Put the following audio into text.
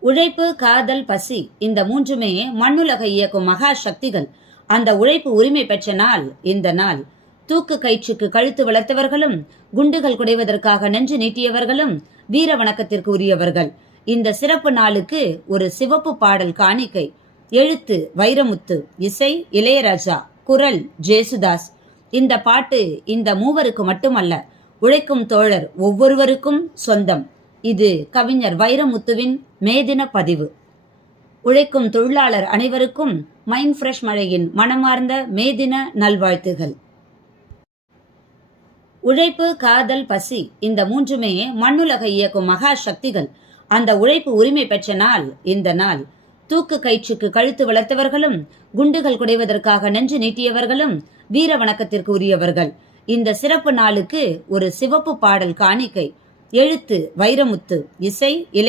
உழைப்பு, காதல், பசி இந்த மூன்றுமே மண்ணுலக இயக்கும் மகா சக்திகள். அந்த உழைப்பு உரிமை பெற்ற நாள் இந்த நாள். தூக்கு கயிற்றுக்கு கழுத்து வளர்த்தவர்களும், குண்டுகள் குடைவதற்காக நெஞ்சு நீட்டியவர்களும் வீர வணக்கத்திற்கு உரியவர்கள். இந்த சிறப்பு நாளுக்கு ஒரு சிவப்பு பாடல் காணிக்கை. எழுத்து வைரமுத்து, இசை இளையராஜா, குரல் ஜேசுதாஸ். இந்த பாட்டு இந்த மூவருக்கு மட்டுமல்ல, உழைக்கும் தோழர் ஒவ்வொருவருக்கும் சொந்தம். இது கவிஞர் வைரமுத்துவின் மேதின பதிவு. உழைக்கும் தொழிலாளர் அனைவருக்கும் மைண்ட் ஃப்ரெஷ் மழையின் மனமார்ந்த மேதின நல்வாழ்த்துகள். உழைப்பு, காதல், பசி இந்த மூன்றுமே மண்ணுலக இயக்கும் மகா சக்திகள். அந்த உழைப்பு உரிமை பெற்ற நாள் இந்த நாள். தூக்கு கயிற்றுக்கு கழுத்து வளர்த்தவர்களும், குண்டுகள் குடைவதற்காக நெஞ்சு நீட்டியவர்களும் வீர வணக்கத்திற்கு உரியவர்கள். இந்த சிறப்பு நாளுக்கு ஒரு சிவப்பு பாடல் காணிக்கை. எழுத்து வைரமுத்து, இசை இளைய